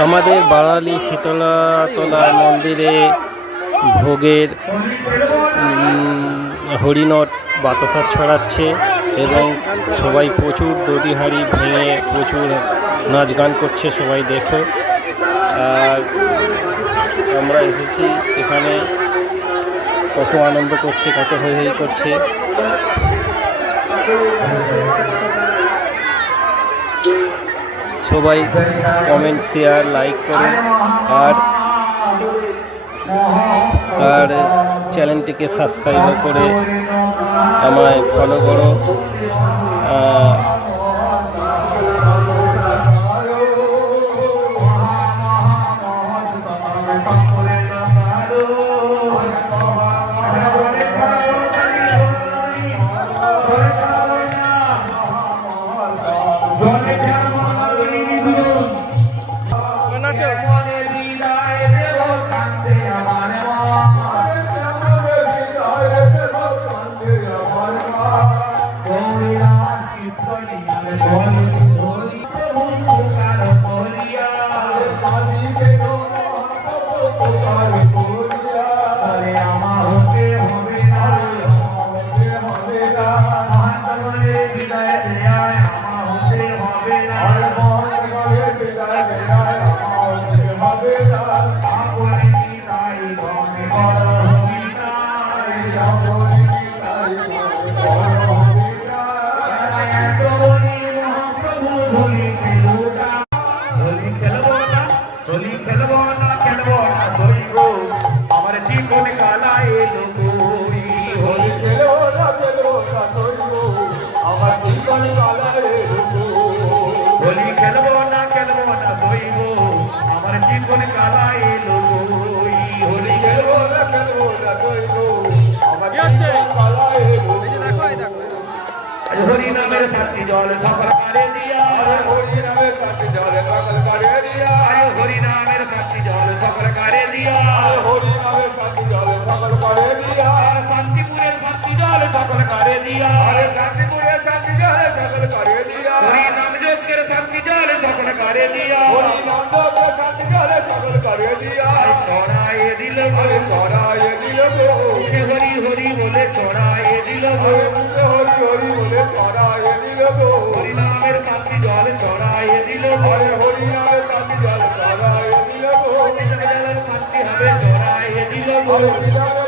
আমাদের বারালি শীতলাতলা মন্দিরে ভোগের হরিণট বাতাসা ছড়াচ্ছে এবং সবাই প্রচুর দধি হাঁড়ি ভেঙে প্রচুর নাচ গান করছে, সবাই দেখো। আর আমরা এসেছি এখানে। কত আনন্দ করছে, কত হই হই করছে। সবাই কমেন্ট শেয়ার লাইক করুন। আর আর চ্যানেলটিকে সাবস্ক্রাইব করে আমায় ফলো করো। भगवान विदाय दया হরি নামের সাথী জল সকল করে দিয়া হরি নামের সাথী জল সকল করে দিয়া আয় হরি নামের সাথী জল সকল করে দিয়া হরি নামের সাথী জল সকল করে দিয়া শান্তিপুরের সাথী জল সকল করে দিয়া শান্তিপুরের সাথী জল সকল করে দিয়া হরি নাম যোগের সাথী জল সকল করে দিয়া হরি নাম যোগের সাথী জল সকল করে দিয়া চড়ায়ে দিল গো চড়ায়ে দিল গো হরি হরি বলে চড়ায়ে দিল দিল গো হরি নামের কান্তি জল চড়ায়ে দিল গো জলের কান্তি হবে চড়ায়ে দিল গো